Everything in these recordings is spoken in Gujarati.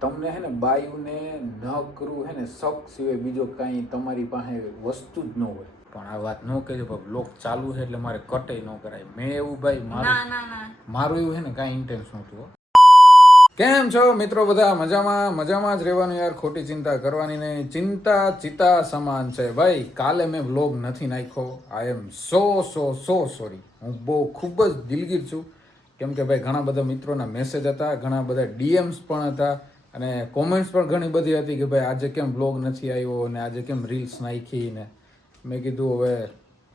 તમને હે ને બાયુને ન કરવું હે ને શક સિવાય બીજો કાંઈ તમારી પાસે વસ્તુ જ ન હોય. પણ આ વાત ન કહેજો પણ બ્લોગ ચાલુ છે એટલે મારે કટે ન કરાય. મેં એવું ભાઈ મારું એવું હે ને કાંઈ ઇન્ટેન્શન નહોતું. કેમ છો મિત્રો? બધા મજામાં જ રહેવાનું યાર. ખોટી ચિંતા કરવાની નહીં. ચિંતા ચિતા સમાન છે ભાઈ. કાલે મેં વ્લોગ નથી નાખ્યો. આઈ એમ સો સોરી. હું બહુ ખૂબ જ દિલગીર છું. કેમ કે ભાઈ ઘણા બધા મિત્રોના મેસેજ હતા, ઘણા બધા ડીએમ્સ પણ હતા અને કોમેન્ટ્સ પણ ઘણી બધી હતી કે ભાઈ આજે કેમ વ્લોગ નથી આવ્યો અને આજે કેમ રીલ્સ નાખી ને. મેં કીધું હવે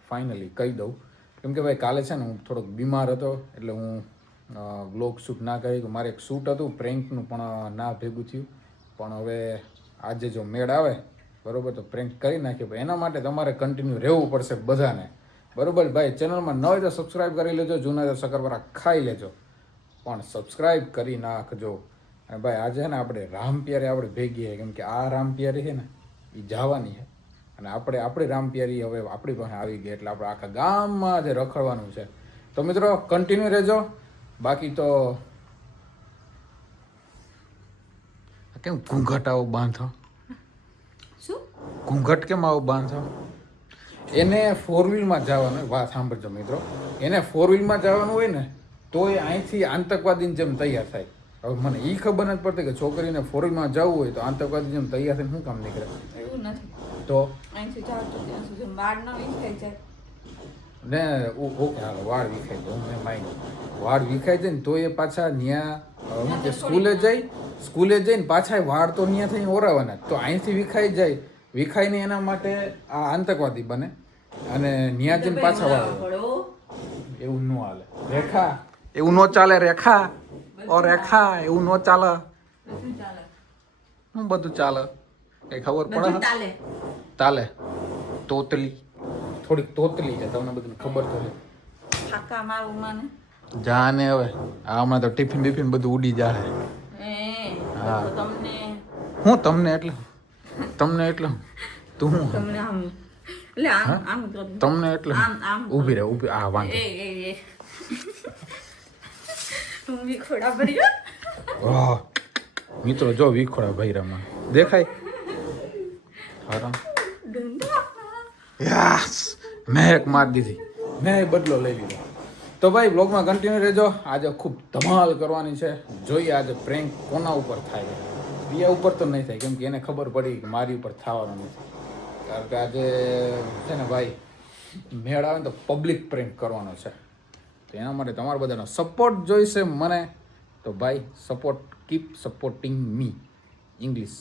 ફાઇનલી કહી દઉં. કેમ કે ભાઈ કાલે છે ને હું થોડોક બીમાર હતો એટલે હું વ્લોગ શૂટ ના કરી. મારે એક શૂટ હતું પ્રેન્કનું પણ ના ભેગું થયું. પણ હવે આજે જો મેળ આવે બરાબર તો પ્રેન્ક કરી નાખીએ. ભાઈ એના માટે તમારે કન્ટિન્યુ રહેવું પડશે બધાને. બરાબર ભાઈ? ચેનલમાં ન હોય તો સબસ્ક્રાઈબ કરી લેજો, જૂના તો શક્કરપારા ખાઈ લેજો, પણ સબસ્ક્રાઈબ કરી નાખજો. અને ભાઈ આજે છે ને આપણે રામપ્યારી આપણે ભેગી છે. કેમ કે આ રામપ્યારી છે ને એ જવાની છે અને આપણી રામપ્યારી હવે આપણી પાસે આવી ગઈ એટલે આપણે આખા ગામમાં આજે રખડવાનું છે. તો મિત્રો કન્ટિન્યુ રહેજો. બાકી તો કેમ ઘૂંઘટ આવો બાંધો? શું ઘૂંઘટ કેમ આવો બાંધો? એને 4 વ્હીલમાં જવાનું. વાત સાંભળજો મિત્રો, એને 4 વ્હીલમાં જવાનું હોય ને તો એ અહીંથી આતંકવાદીની જેમ તૈયાર થાય. હવે મને એ ખબર નથી પડતી કે છોકરીને 4 વ્હીલમાં જવું હોય તો આતંકવાદી જેમ તૈયાર થઈને શું કામ નીકળે? એવું નથી. તો અહીંથી જાવ તો ત્યાં સુધી બાર ન વિખાઈ જાય ને ઓકે હાલો વાળ વિખાઈ જાય. હું માઇન્ડ વાળ વિખાઈ જાય ને તો એ પાછા ત્યાં સ્કૂલે જઈને પાછા વાળ તો ત્યાં થઈને ઓરાવાના. તો અહીંથી વિખાઈ જાય, વિખાઈને એના માટે આ આતંકવાદી બને અને ત્યાં જઈને પાછા વાળ. એવું ન હાલે રેખા, એવું ન ચાલે રેખા. ઓ રેખા, એવું ન ચાલે. શું બધું ચાલે? કઈ ખબર પડે? તાલે તોતલી, થોડીક તોતલી છે. તમને બધું ખબર તો છે. ફાકા મારું મને જાને હવે આ હમણાં તો ટિફિન બિફિન બધું ઉડી જાય. હા તમને હું તમને એટલે તું હું તમને આમ એટલે આમ કરો. તમને એટલે આમ ઊભી રહે આ વાંધો. હું વિખોડા ભર્યો. વાહ મિત્રો જો વિખોડા ભૈરામાં દેખાય. હરામ યસ, મેં એક માર દીધી, મેં બદલો લઈ લીધો. તો ભાઈ બ્લોગમાં કન્ટિન્યુ રહેજો. આજે ખૂબ ધમાલ કરવાની છે. જોઈએ આજે પ્રેન્ક કોના ઉપર થાય. પ્રિયા ઉપર તો નહીં થાય કેમ કે એને ખબર પડી કે મારી ઉપર થવાનું નથી. કારણ કે આજે છે ને ભાઈ મેળ આવે ને તો પબ્લિક પ્રેન્ક કરવાનો છે. તો એના માટે તમારા બધાનો સપોર્ટ જોઈશે મને. તો ભાઈ કીપ સપોર્ટિંગ મી. ઇંગ્લિશ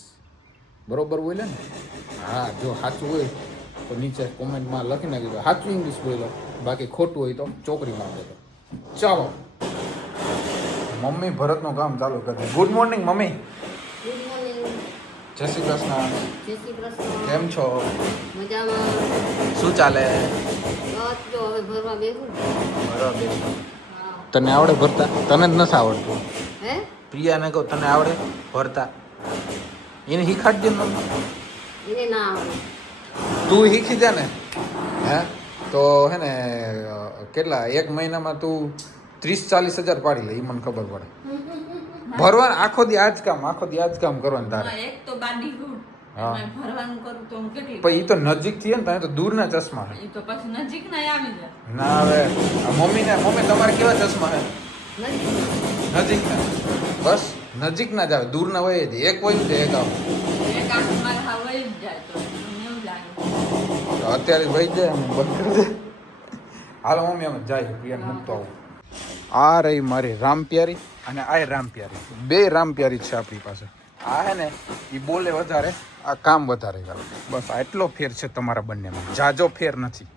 બરોબર બોલે ને? હા, જો સાચું હોય તો નીચે કોમેન્ટમાં લખી નાખી દો સાચું ઇંગ્લિશ બોલો. બાકી ખોટું હોય તો ચોકરી માર દેજો. ચાલો મમ્મી ભરતનું કામ ચાલુ કરી. Good morning mummy. Good morning. જય શ્રી કૃષ્ણ. જય શ્રી કૃષ્ણ. કેમ છો? મજામાં. શું ચાલે? બસ જો હવે ભરવા બેસું. બરાબર. હા. તને આવડે ભરતા? તને જ નથી આવડતું. હે? પ્રિયાને કહું તને આવડે ભરતા? એને શીખાડજે ને. એને ના આવડે. તું શીખી જા ને. હે તો હે ને કેટલા એક મહિનામાં તું 30-40 હજાર પાડી લે. એ મને ખબર પડે. ભરવાનું આખો દી આજ કામ કરવાનું તારે. એક તો બાડી ગુડ હા. ભરવાનું કરું તો હું કેટલી પણ એ તો નજીક થી ને ત્યાં તો દૂરના ચશ્મા છે. એ તો પછી નજીક ના આવી જાય. ના હવે મમ્મી તમારે કેવા ચશ્મા છે? નથી. નજીક ના. બસ નજીક ના જ આવે, દૂર ના હોય જ. એક હોય તો એક આવે. એક આંખ મારે હા વહી જ જાય તો મને એવું લાગે. તો અત્યારે વહી જાય એમ બંધ કરી દે. હાલો મમ્મી અમે જાય પ્રિયાને મૂકતો આવું. આ રહી મારી રામપ્યારી અને આ રામપ્યારી. બે રામપ્યારી છે આપણી પાસે. આ હે ને એ બોલે વધારે, આ કામ વધારે કરે. બસ આટલો ફેર છે તમારા બંનેમાં. જાજો ફેર નથી.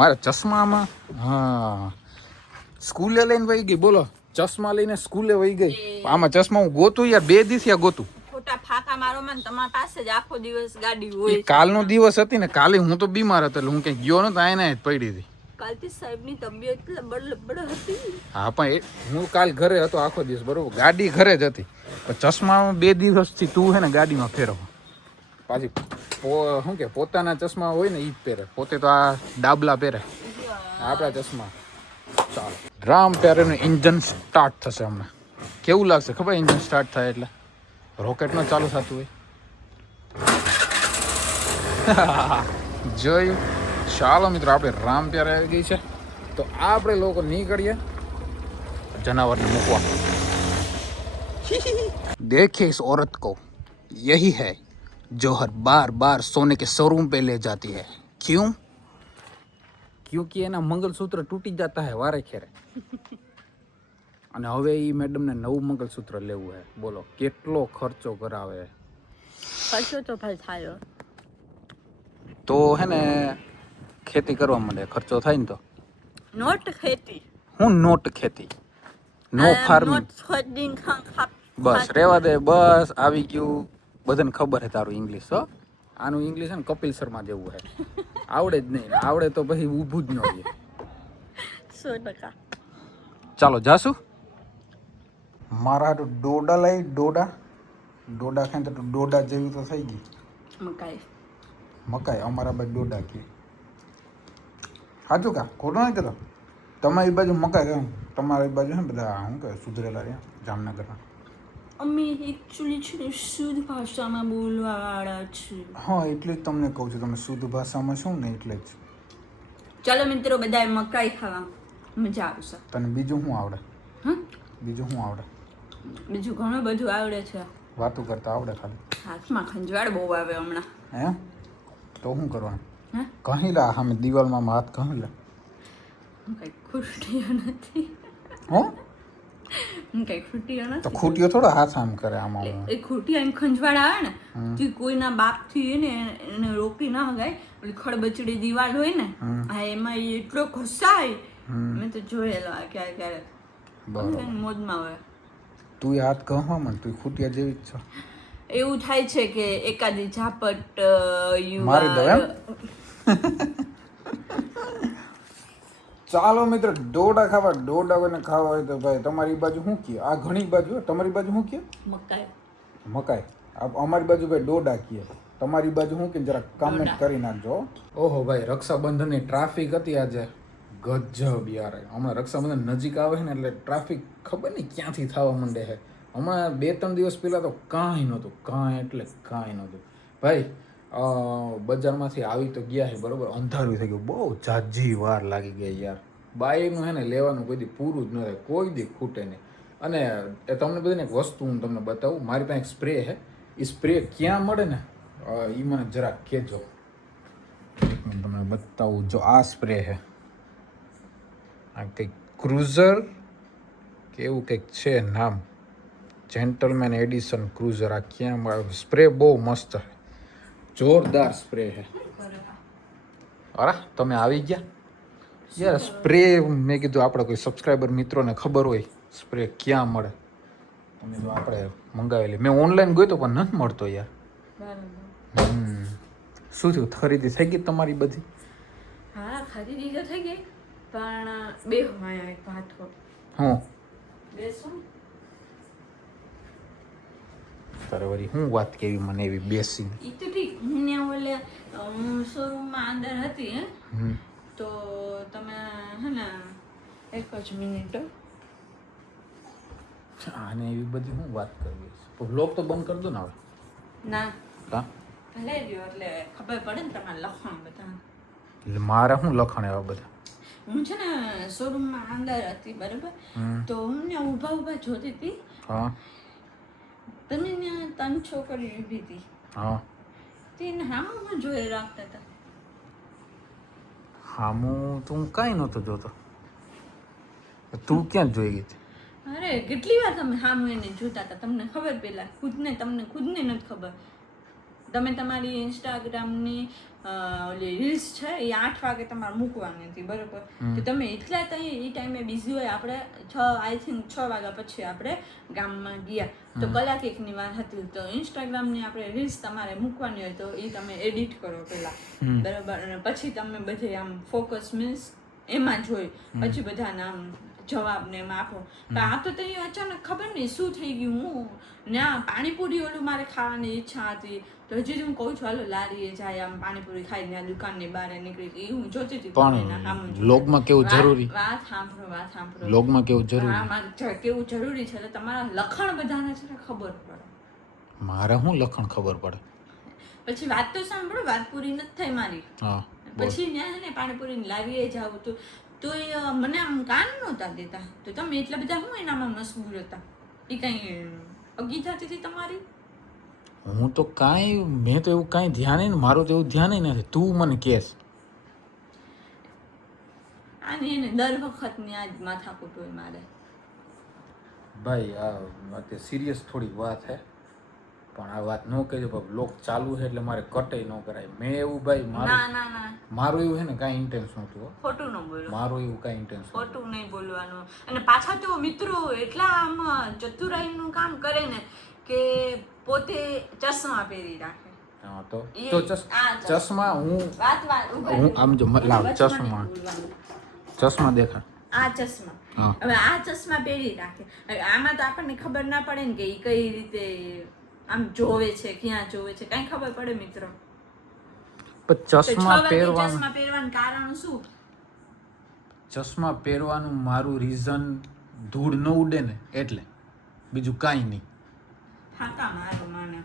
મારા ચશ્મામાં હા સ્કૂલે લઈને વહી ગઈ. બોલો ચશ્મા લઈને સ્કૂલે વહી ગઈ. આમાં ચશ્મા હું ગોતું યાર 2 દિવસ ગોતું. ખોટા ફાકા મારો માં તમારા પાસે જ આખો દિવસ ગાડી હોય. કાલનો દિવસ હતી ને, કાલે હું તો બીમાર હતો એટલે હું કઈ ગયો નતો. આને જ પડી હતી. કાલથી સાહેબની તબિયત બડ હતી. હા પણ હું કાલ ઘરે હતો આખો દિવસ બરોબર. ગાડી ઘરે જ હતી પણ ચશ્મા 2 દિવસથી તું હે ને ગાડીમાં ફેરવો. પાછી શું કે પોતાના ચશ્મા હોય ને એ જ પહેરે. પોતે તો આ ડાબલા પહેરે, આપણા ચશ્મા. ચાલો રામ પ્યારેનું ઇન્જન સ્ટાર્ટ થશે હમણાં. કેવું લાગશે ખબર ઇન્જિન સ્ટાર્ટ થાય એટલે રોકેટમાં ચાલુ થતું હોય. જોયું. ચાલો મિત્રો આપણે રામ પ્યારે આવી ગઈ છે તો આપણે લોકો નીકળીએ જનાવરને મૂકવા. देखिए इस औरत को यही है जो हर बार बार सोने के शोरूम पे ले जाती है. क्यों? क्योंकि એના મંગલસૂત્ર તૂટી જતા હે વારે ખેરે. અને હવે એ મેડમને નવું મંગલસૂત્ર લેવું હે. બોલો કેટલો ખર્ચો કરાવે. ખર્ચો તો ભાઈ થાય. તો હે ને ખેતી કરવા માંડે ખર્ચો થાય ને તો નોટ ખેતી. હું નોટ ખેતી નો ફાર્મિંગ. નોટ ફોર્ડિંગ બસ રેવા દે બસ આવી ગયું. બધાને ખબર હે તારું ઇંગ્લિશ હો. આનું ઇંગ્લિશ છે ને કપિલ શર્મા જેવું હે. આવડે જ નહીં. આવડે તો પછી ઊભું જ ન હોય. 100%. ચાલો જાશું. મારા હાટુ ડોડા લઈ ડોડા ખાઈને તો ડોડા જેવી તો થઈ ગઈ. મકાઈ અમારા બાજુ ડોડા કે સાચું કા ખોટું નહીં કહેતો. તમારી બાજુ મકાઈ કહે તમારી બાજુ છે ને બધા શું કહે સુધરેલા રહ્યા જામનગરના. અમે એકચ્યુઅલી છે ને શુદ્ધ ભાષામાં બોલવાવાળા છીએ. હા એટલે જ તમને કહું છું તમે શુદ્ધ ભાષામાં શું ને એટલે જ. ચાલો મિત્રો બધાએ મકાઈ ખાવા મજા આવશે. તને બીજું શું આવડે? હા બીજું શું આવડે? બીજું ઘણું બધું આવડે છે. વાતું કરતા આવડે ખાલી. હાથમાં ખંજવાળ બહુ આવે હમણાં. હે તો શું કરવાનું? હા કહી લા સામે દિવાલમાં હાથ કહી લે. હું કંઈ ખૂટ્યો નથી. હો હું કંઈ ખૂટ્યો તો નથી. ખૂટ્યો થોડો હાથ આમ કરે આમાં. એ ખૂટી એમ ખંજવાળ આવે ને તે કોઈના બાપથી એને રોકી ના હગાય. ઓલી ખડબચડી દિવાલ હોય ને હા એમાં એ એટલો ઘસાય. મેં તો જોયેલો ક્યારે ક્યારે. બરાબર મોજમાં હોય. તું એ હાથ કહો મને તું ખૂટ્યા જેવી જ છો. એવું થાય છે કે એકાદી ઝાપટ મારી દો એમ? ચાલો મિત્ર ડોડા ખાવા. ડોડા કોઈને ખાવા હોય તો ભાઈ તમારી બાજુ શું કહે? આ ઘણી બાજુ તમારી બાજુ શું કહે? મકાઈ. મકાઈ. અમારી બાજુ ભાઈ ડોડા કહે. તમારી બાજુ શું કે જરા કમેન્ટ કરી નાખજો. ઓહો ભાઈ રક્ષાબંધનની ટ્રાફિક હતી આજે ગજબ યાર. હમણાં રક્ષાબંધન નજીક આવે છે ને એટલે ટ્રાફિક ખબર નહીં ક્યાંથી થવા માંડે છે. હમણાં 2-3 દિવસ પહેલાં તો કાંઈ નહોતું. કાંઈ એટલે કાંઈ નહોતું ભાઈ. બજારમાંથી આવી તો ગયા છે બરાબર અંધારું થઈ ગયું. બહુ ઝાઝી વાર લાગી ગઈ યાર. બાઈકનું હે ને લેવાનું કોઈ દી પૂરું જ ન થાય. કોઈ દી ખૂટે નહીં. અને એ તમને બધાને એક વસ્તુ હું તમને બતાવું. મારી પાસે એક સ્પ્રે છે. એ સ્પ્રે ક્યાં મળે ને એ મને જરાક કહેજો. હું તમને બતાવું. જો આ સ્પ્રે છે આ કંઈક ક્રુઝર કે એવું કંઈક છે નામ. Gentleman addition cruiser. આ ક્યાં સ્પ્રે બહુ મસ્ત છે. જોરદાર સ્પ્રે છે. અરે તમે આવી ગયા યાર. સ્પ્રે મેં કીધું આપણે કોઈ સબસ્ક્રાઈબર મિત્રોને ખબર હોય સ્પ્રે ક્યાં મળે. તમે જો આપણે મંગાવેલી મેં ઓનલાઈન ગયો તો પણ નથી મળતો યાર. શું થયું ખરીદી થઈ ગઈ તમારી બધી? હા ખરીદી તો થઈ ગઈ પણ બે હોય એક વાત કહું. હું બેસો તારે વળી હું વાત કેવી મને એવી બેસી. ઈ તો ઠીક. હું ને ઓલે શોરૂમમાં અંદર હતી હે તો તમે હે ને એક જ મિનિટ. આને એવી બધી હું વાત કરવી છે. બ્લોગ તો બંધ કરી દો ને હવે. ના હા ભલે રહ્યો એટલે ખબર પડે ને તમારે લખણ બધા. એટલે મારે શું લખાણ એવા બધા? હું છે ને શોરૂમમાં અંદર હતી બરાબર તો હું ને ઊભા જોતી હતી. હા તમે ત્યાં 3 છોકરીઓ ઊભી હતી. હા તેને હામું જોઈ રાખતા હતા. હામું તું કાંઈ નહોતો જોતો. તું ક્યાં જોઈ ગઈ હતી? અરે કેટલી વાર તમે હામું એને જોતા હતા તમને ખબર પેલા તમને ખુદને નથી ખબર. તમે તમારી ઇન્સ્ટાગ્રામની ઓલી રીલ્સ છે એ 8 વાગે તમારે મૂકવાની હતી બરોબર. તો તમે એટલા એ ટાઈમે બિઝી હોય. આપણે 6 વાગ્યા પછી આપણે ગામમાં ગયા તો કલાક એકની વાર હતી. તો ઇન્સ્ટાગ્રામની આપણે રીલ્સ તમારે મૂકવાની હોય તો એ તમે એડિટ કરો પેલા બરોબર. અને પછી તમે બધે આમ ફોકસ મીન્સ એમાં જોઈ પછી બધાને આમ જવાબ ને એમ આપો. પણ આ તો તઈ અચાનક ખબર નહીં શું થઈ ગયું. હું ના પાણીપુરી ઓલું મારે ખાવાની ઈચ્છા હતી તો હજી હું કહું છું હાલો લારીએ જાય આમ પાણીપુરી ખાઈ ત્યાં દુકાનની બહાર નીકળી એ હું જોતી હતી પણ લોગમાં કેવું જરૂરી વાત સાંભળો લોગમાં કેવું જરૂરી આમાં કેવું જરૂરી છે એટલે તમારા લખણ બધાને છે ને ખબર પડે. મારે શું લખણ ખબર પડે પછી વાત તો સાંભળો વાત પૂરી નથી થઈ મારી. હા પછી ત્યાં ને પાણીપુરીની લારીએ જાવ તો મને આમ કાન નહોતા દેતા તો તમે એટલા બધા હું એનામાં મશગુલ હતા એ કઈ અગી થતી હતી તમારી. હું તો કાંઈ મેં તો એવું કાંઈ ધ્યાન ને મારું તો એવું ધ્યાન નથી. તું મને કહેશ આની એને દર વખતની આજ માથાકૂટ હોય મારે. ભાઈ આ સિરિયસ થોડી વાત છે પણ આ વાત ન કહેજો પણ બ્લોગ ચાલુ છે એટલે મારે કટે ન કરાય. મેં એવું ભાઈ ના મારું એવું છે ને કાંઈ ઇન્ટેન્સ નહોતું હો. ખોટું ન બોલો. મારું એવું કાંઈ ઇન્ટેન્સ ખોટું નહીં બોલવાનું. અને પાછા તો મિત્રો એટલા આમ ચતુરાઈનું કામ કરે ને કે પોતે ચશ્મા પહેરી રાખે. હા તો ચશ્મા હું આમ જો લાવ ચશ્મા દેખા આ ચશ્મા હવે આ ચશ્મા પહેરી રાખે. આમાં તો આપણને ખબર ના પડે ને કે એ કઈ રીતે આમ જોવે છે ક્યાં જોવે છે કઈ ખબર પડે મિત્રો. ચશ્મા પહેરવાનું કારણ શું? ચશ્મા પહેરવાનું મારું રીઝન ધૂળ ન ઉડે ને એટલે બીજું કાંઈ નહીં. ફાકા મારો માને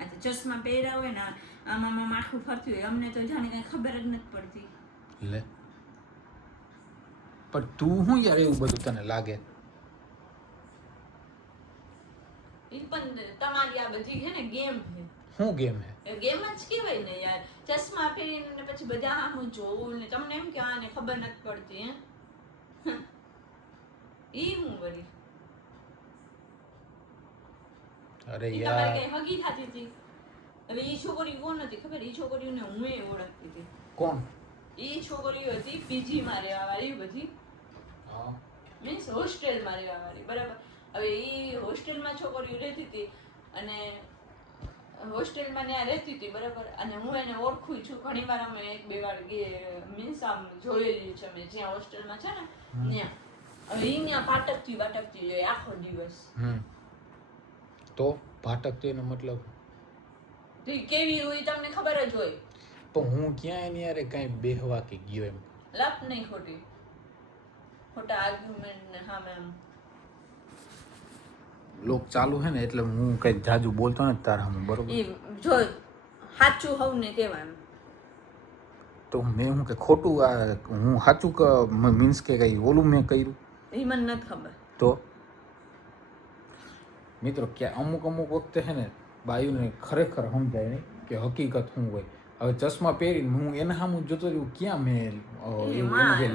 આ ચશ્મા પહેર્યા હોય ને આમાં માથું ફરતું હોય અમને તો જાણે કઈ ખબર જ નથી પડતી. લે પણ તું શું યાર એવું બધું તને લાગે? ઈ પણ તમારી આ બધી છે ને ગેમ છે. શું ગેમ છે? ગેમ જ કહેવાય ને યાર. ચશ્મા પહેરીને પછી બધા આમ જોવું ને તમને એમ કે આને ખબર નથી પડતી હે ઈ હું વળી. અરે યાર યાર કઈ હગી થાતી હતી. હવે ઈ છોકરી કોણ હતી ખબર? ઈ છોકરીઓને હું ઓળખતી હતી. કોણ? ઈ છોકરીઓ હતી પીજી માં રહેવા વાળી બધી. હા મીન્સ હોસ્ટેલમાં રહેવા વાળી બરાબર. હવે ઈ હોસ્ટેલમાં છોકરીઓ રહેતી હતી અને હોસ્ટેલમાં ત્યાં રહેતી હતી બરાબર. અને હું એને ઓળખું છું ઘણી વાર અમે એક બે વાર મીન્સ આમ જોયેલી છે મેં જ્યાં હોસ્ટેલમાં છે ને ત્યાં. હવે ઈ ત્યાં પાટકતી જોઈએ આખો દિવસ. તો પાટકતી એનો મતલબ તો ઈ કેવી હોય તમને ખબર જ હોય. પણ હું ક્યાં એની યારે કાંઈ બેહવા કે ગયો એમ લપ નહીં ખોટી ખોટા આર્ગ્યુમેન્ટ ને સામે આમ લોક ચાલુ છે ને એટલે હું કઈ જાજુ બોલતો નથી તારા સામે બરોબર. ઈ જો સાચું હોવ ને કહેવાનું. તો મેં હું કે ખોટું હું સાચું મીન્સ કે કઈ ઓલું મેં કર્યું ઈ મને નથી ખબર. તો મિત્રો કે અમુક વખતે છે ને બાયુને ખરેખર સમજાય નહીં કે હકીકત શું હોય. હવે ચશ્મા પહેરીને હું એના સામું જોતો રહ્યું ક્યાં મેં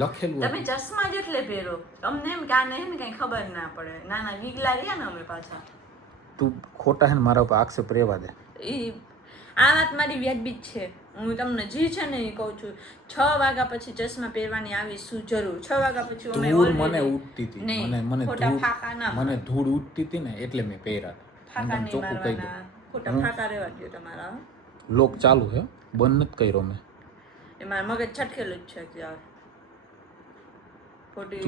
લખેલું. તમે ચશ્મા જ એટલે પહેરો તમને એમ કે આને ને કઈ ખબર ના પડે. નાના ગીગલા રહ્યા ને અમે પાછા. તું ખોટા છે ને મારા ઉપર આક્ષેપ રહેવા દે. આ વાત મારી વ્યાજબી છે. હું તમને જી છે ને એ કહું છું 6 વાગ્યા પછી ચશ્મા પહેરવાની આવી શું જરૂર? 6 વાગ્યા પછી અમે ધૂળ મને ઉડતી હતી. મને ધૂળ ઉડતી હતી ને એટલે મેં પહેર્યા ફાકા નહીં મારવાના. ખોટા ફાકા રહેવા દો તમારા. લોક ચાલુ છે બંધ નથી કર્યો મેં. એ મારા મગજ છટકેલું જ છે યાર. ખોટી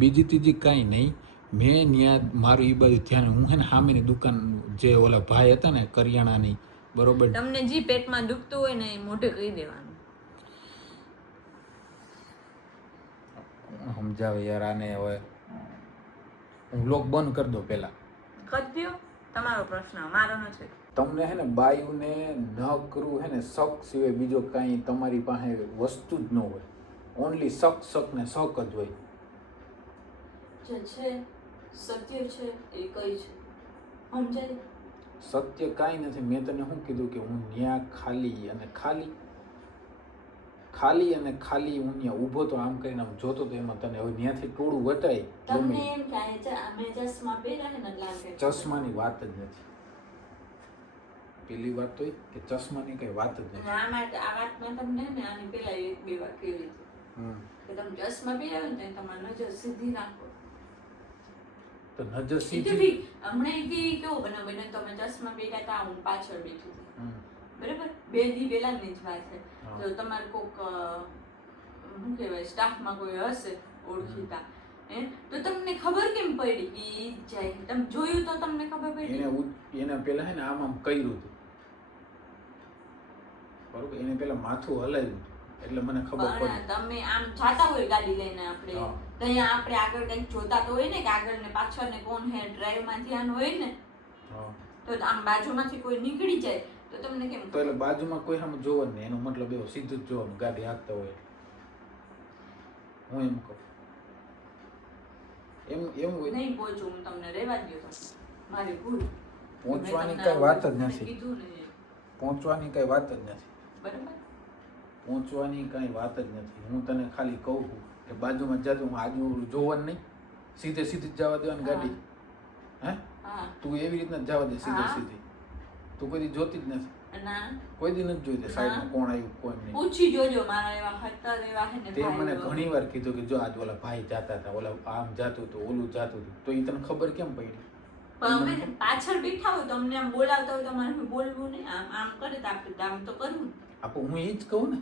બીજી ત્રીજી કાંઈ નહીં. મેં ત્યાં મારું એ બાજુ ધ્યાન હું છે ને સામેની દુકાન જે ઓલા ભાઈ હતા ને કરિયાણાની બરોબર. તમને જે પેટમાં દુખતું હોય ને એ મોઢે કહી દેવાનું. સમજાવે યાર આને. હવે હું બ્લોગ બંધ કરી દો પેલા. કરી દો તમારો પ્રશ્ન મારો નથી. તમને હે ને બાયુને ન કરવું હે ને શક સિવાય બીજો કાંઈ તમારી પાસે વસ્તુ જ ન હોય. ઓનલી શક ને શક જ હોય. જે છે સત્ય છે એ કઈ છે સમજાય? સત્ય કાંઈ નથી. મેં તને શું કીધું કે હું ત્યાં ખાલી અને ખાલી હું ત્યાં ઊભો તો આમ કરીને આમ જોતો તો એમાં તને હવે ત્યાંથી ટોળું વટાય. તમને એમ કે અમે ચશ્મા પહેર્યા છે ને લાગે ચશ્માની વાત જ નથી. પેલી વાત તો કે ચશ્માની કઈ વાત જ નથી. આ વાતમાં તમને ને આની પેલા એક બે વાર કહી દીધું કે તમે ચશ્મા પહેર્યા ને તમારી નજર સીધી રાખો. તો નજર સીધી હમણાં કેવું બને તમે ચશ્મા પહેર્યા હતા હું પાછળ બેઠી હતી બરાબર. 2 દી પહેલાની જ વાત છે. તો તમારે કોક શું કહેવાય સ્ટાફમાં કોઈ હશે ઓળખીતા તો તમને ખબર કેમ પડી કે ઈ જ જાય? તમે જોયું તો તમને ખબર પડી? એને પેલા હે ને આમ આમ કર્યું હતું, બરોબર? એને પેલા માથું હલાવ્યું હતું એટલે મને ખબર પણ પડી. તમે આમ જાતા હોય ગાડી લઈને આપણે, હા. તો અહીંયા આપણે આગળ કંઈક જોતા તો હોય ને કે આગળ ને પાછળ ને કોણ હે, ડ્રાઈવમાં ધ્યાન હોય ને, હા. તો આમ બાજુમાંથી કોઈ નીકળી જાય તો તમને કેમ તો એટલે બાજુમાં કોઈ સામે જોવાનું નહીં, એનો મતલબ એવો સીધું જ જોવાનું ગાડી હાંકતા હોય. હું એમ કહું એમ હોય. નહીં પહોંચું હું તમને, રહેવા દ્યો તમે, મારી ભૂલ. પહોંચવાની મેં કઈ તમને વાત જ તમને નથી. કીધું ને, પહોંચવાની કઈ વાત જ નથી. બરાબર? પહોંચવાની કઈ વાત જ નથી. હું તને ખાલી કહું છું કે બાજુમાં જાજો, હું આજુ જોવાનું નહીં, સીધે સીધી જ જવા દેવાની ગાડી. હે હા. તું એવી રીતના જ જવા દે સીધે હા. સીધી. તું કોઈ દી જોતી જ નથી, ના, કોઈ દી નથી જોઈ. સાઈડમાં કોણ આવ્યું કોઈ નહીં. પૂછી જોજો, મારા એવા ખતર એવા હે ને તે મને ભાઈઓ. ઘણી વાર કીધું કે જો આજ ઓલા ભાઈ જાતા હતા, ઓલા આમ જાતું હતું, ઓલું જાતું હતું, તો એ તને ખબર કેમ પડી? પણ અમે પાછળ બેઠા હોય તો અમને આમ બોલાવતા હોય તો અમારે બોલવું નહીં, આમ આમ કરે તો આપણે આમ તો કરવું. આપો હું એ જ કહું ને,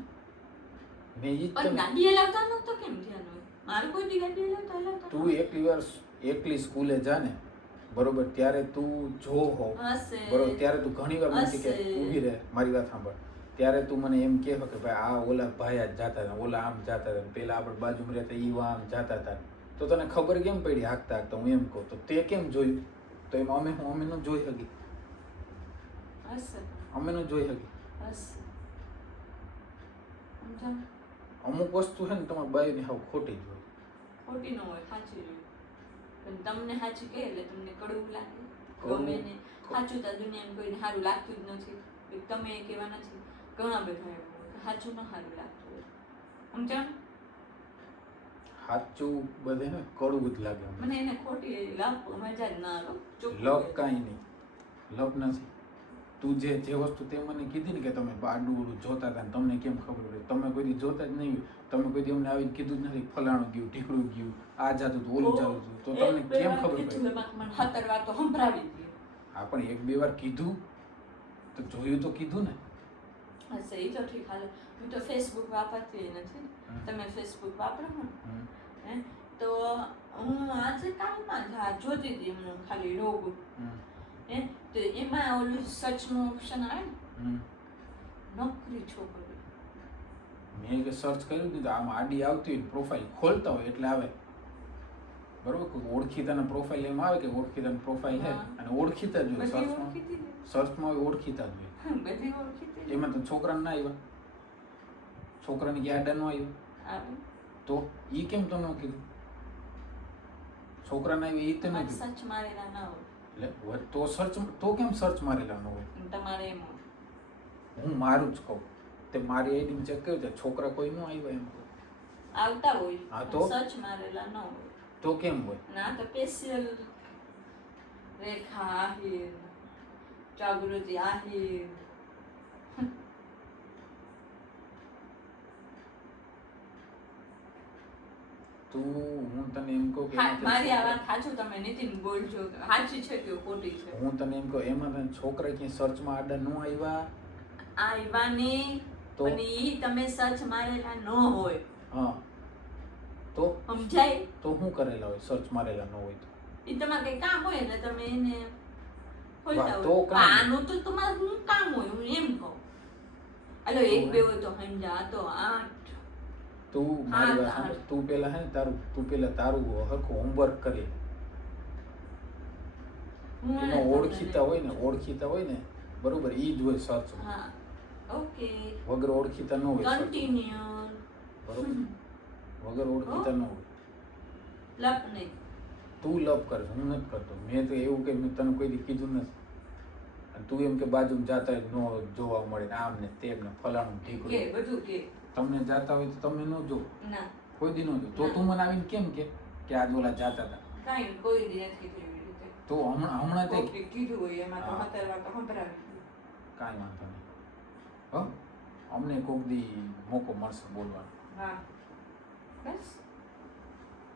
મેં એ જ પણ તને. ગાડી હલાવતા નહોતો કેમ ધ્યાન હોય? મારું કોઈ દી ગાડી હલાવતા તું એકલી સ્કૂલે જા ને, બરોબર, ત્યારે તું જો હો, હશે. બરોબર, ત્યારે તું ઘણી વાર મને કે હશે. ઊભી રહે, મારી વાત સાંભળ. ત્યારે તું મને એમ કહે કે ભાઈ આ ઓલા ભાઈ જ જાતા હતા, ઓલા આમ જાતા હતા, પેલા આપણે બાજુમાં રહેતા ઈ આમ જાતા હતા, તો તને ખબર કેમ પડી હાંકતા હાંકતા? હું એમ કહું તો તે કેમ જોયું? તો એમાં અમે ન જોઈ શકી, હશે. અમે ન જોઈ શકી. હશે. સમજાણું? અમુક વસ્તુ છે ને તમારી બાયુની હાવ ખોટી જ હોય. ખોટી ન હોય, સાચી જ હોય. પણ તમને સાચું કહે એટલે તમને કડવું લાગે. કડવું? ગમે ને સાચું તો દુનિયામાં કોઈને સારું લાગતું જ નથી. તમે એ કહેવા નથી, ઘણા બધા એવા હોય કે સાચું ન સારું લાગતું હોય. સમજાણું? સાચું બધે ને કડવું જ લાગે અમને. મને એને ખોટી લપ મજા જ ના આવે. લપ કાંઈ નહીં, લપ નથી. તું જે વસ્તુ તે મને કીધી ને કે તમે આડું જોતા હતા ને તમને કેમ ખબર પડી? તમે કોઈ દી જોતા જ નહીં. તમે કોઈ દી અમને આવીને કીધું જ નથી ફલાણું ગયું, ઢીકડું ગયું, આ જાતું હતું, ઓલું જાતું હતું, તો તમને કેમ ખબર પડી? મને 17 વાર તો સંભળાવી દીધી. હા, પણ એક બે વાર કીધું તો જોયું તો કીધું ને. હશે, એ તો ઠીક હાલે. હું તો ફેસબુક વાપરતી નથી. તમે ફેસબુક વાપરો ને? હે? તો હું આજે કાલમાં જ જોતી હતી હું ખાલી રોગ. હે? તો એમાં ઓલું સર્ચનું ઓપ્શન આવે ને, નોકરી છોકરી. મેં કે સર્ચ કર્યું ને તો આમ આડી આવતી હોય, પ્રોફાઇલ ખોલતા હોય એટલે આવે, બરોબર? કોઈ ઓળખીતાના પ્રોફાઇલ એમ આવે કે ઓળખીતાની પ્રોફાઇલ છે, અને ઓળખીતા જ હોય બધી સર્ચમાં. ઓળખીતી ને? સર્ચમાં હોય ઓળખીતા જ હોય. બધી ઓળખીતી ને? એમાં તો છોકરાને ના આવ્યા, છોકરાને કે આડા ન આવ્યું, આવે. તો ઈ કેમ તો ન કીધું? છોકરાને આવ્યું ઈ તે ન તમારે કીધું. સર્ચ મારેલા ના હોય. એટલે તો સર્ચ તો કેમ સર્ચ મારેલા ન હોય? અને તમારે એમ હોય. હું મારું જ કહું, તે મારી આઈડી ચેક કર્યું છે, છોકરા કોઈ ન આવ્યા એમ કહું. આવતા હોય, હા તો? સર્ચ મારેલા ન હોય. તો કેમ હોય? ના તો સ્પેશિયલ રેખા આહિર, જાગૃતિ આહિર. હું તને એમ કહું કે મારી આ વાત સાચું તમે નીતિન બોલજો, સાચી છે કે ખોટી છે? હું તને એમ કહું એમાં તને છોકરા ક્યાંય સર્ચમાં આડા ન આવ્યા આવ્યાની તો? પણ ઈ તમે સર્ચ મારેલા ન હોય. હા, તો સમજાય? તો શું કરેલા હોય? સર્ચ મારેલા ન હોય તો ઈ તમારે કઈ કામ હોય એટલે તમે એને ખોલતા વાહ, તો હોય. કામ. આનું તો તમારું શું કામ હોય? હું એમ કહું. હાલો એક બે હોય તો સમજા, આ તો 8. તું મારી વાત સાંભળ. તું પેલા હે ને તારું હરખું હોમવર્ક કરી. એમાં ઓળખીતા હોય ને બરોબર, ઈ જ હોય સર્ચ. હા, ઓકે. વગર ઓળખીતા ન હોય search માં. કન્ટિન્યુ. બરોબર, વગર ઓળખીતા ન હોય. લપ નહીં. તું લપ કર, હું નથી કરતો. મેં તો એવું કે મેં તને કોઈ દી કીધું નથી. અને તું એમ કે બાજુમાં જાતા હોય ન જોવા મળે ને આમ ને તેમ ને ફલાણું કે ઠીક. બધું કે તમને જાતા હોય તો તમે ન જો, ના કોઈ દી ન જો. તો તું મને આવીને કેમ કે આજ ઓલા જાતા હતા? કાંઈ કોઈ દી નથી કીધું એવી રીતે. તો હમણાં તે કોકે કીધું હોય એમાં તો હા. 17 વાર તો સંભળાવી દીધું. કાંઈ વાંધો નહીં. અમને કોક દી મોકો મળશે બોલવાનો. હા, બસ.